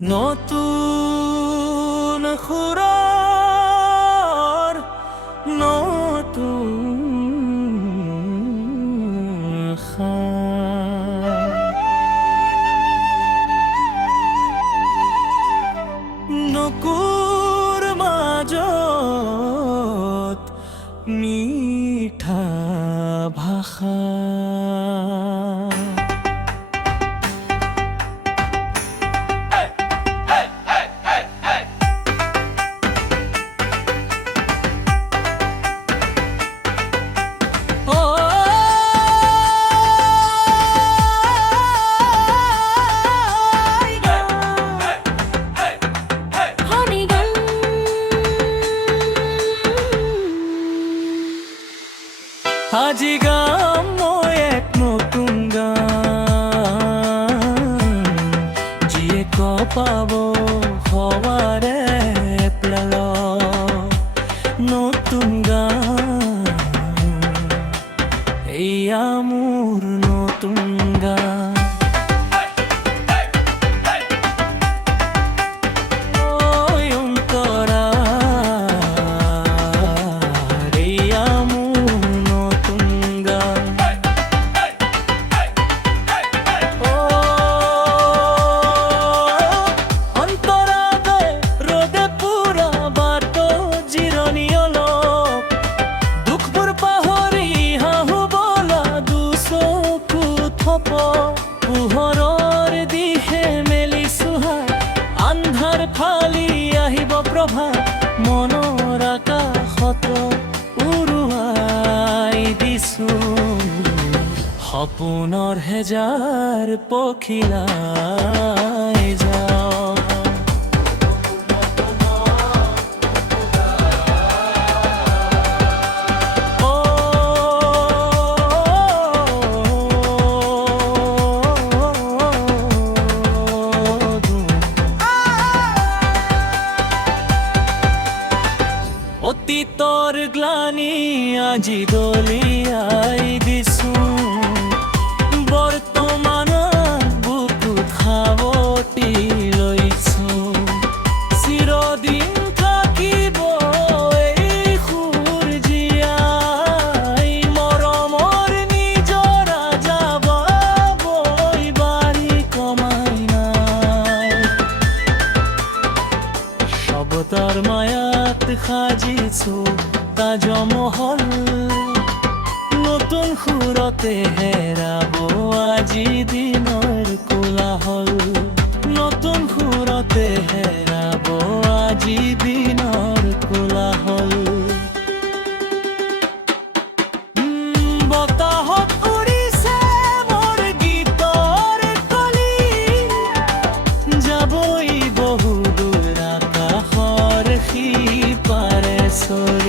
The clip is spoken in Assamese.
নতুন খুরার নতুন নকুর মাজত মিঠা ভাষা আজি গাম মই এক নতুন গান যিয়ে কপাব হৱাৰে প্লাল নতুন গান এয়া মোৰ নতুন গান পোহৰৰ দিশে মেলি চোহা আন্ধাৰ ফালি আহিব প্ৰভা মনৰ আকাশত উৰুৱাই দিছো সপোনৰ হেজাৰ পখিলাই যাওক অতীতৰ গ্লানি আজি দলিয়াই দিছো বৰ্তমানৰ বুকুত সাৱটি লৈছো চিৰদিন থাকিব এই সুৰ জীয়াই মৰমৰ নিজৰা যাবাবই বাৰী কমাই নাই শব্দৰ মায়াত সাজিছো তাজমহল নতুন সুৰতে হেৰাব আজি দিনৰ কোলাহল নতুন সুৰতে হেৰাব আজি দিনৰ কোলাহল বতাহত উৰিছে মোৰ গীতৰ কলি যাবই বহু দূৰ আকাশৰ সিপাৰে চলি